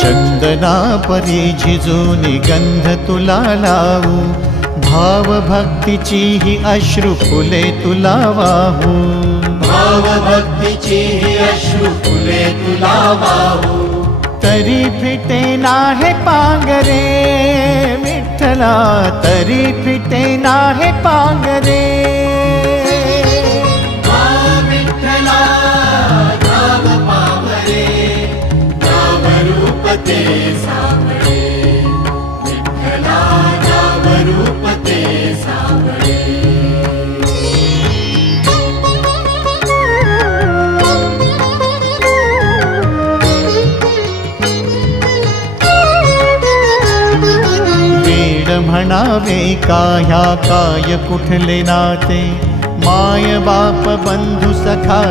चंदना परी झिजूनी गंध तुला लावू, भाव भक्तीची ही अश्रु फुले तुला वाहू, भाव भक्तीची ही अश्रु फुले तुला वाहू। तरी फिटे नाहे पांगरे विठ्ठला, तरी फिटे नाहे पांगरे। विठ्ठला नाम पावरे, नाम रूप ते सावळे, विठ्ठला नाम रूप ते सावळे। म्हणावे काह्या काय कुठले नाते, माय बाप बंधु सखा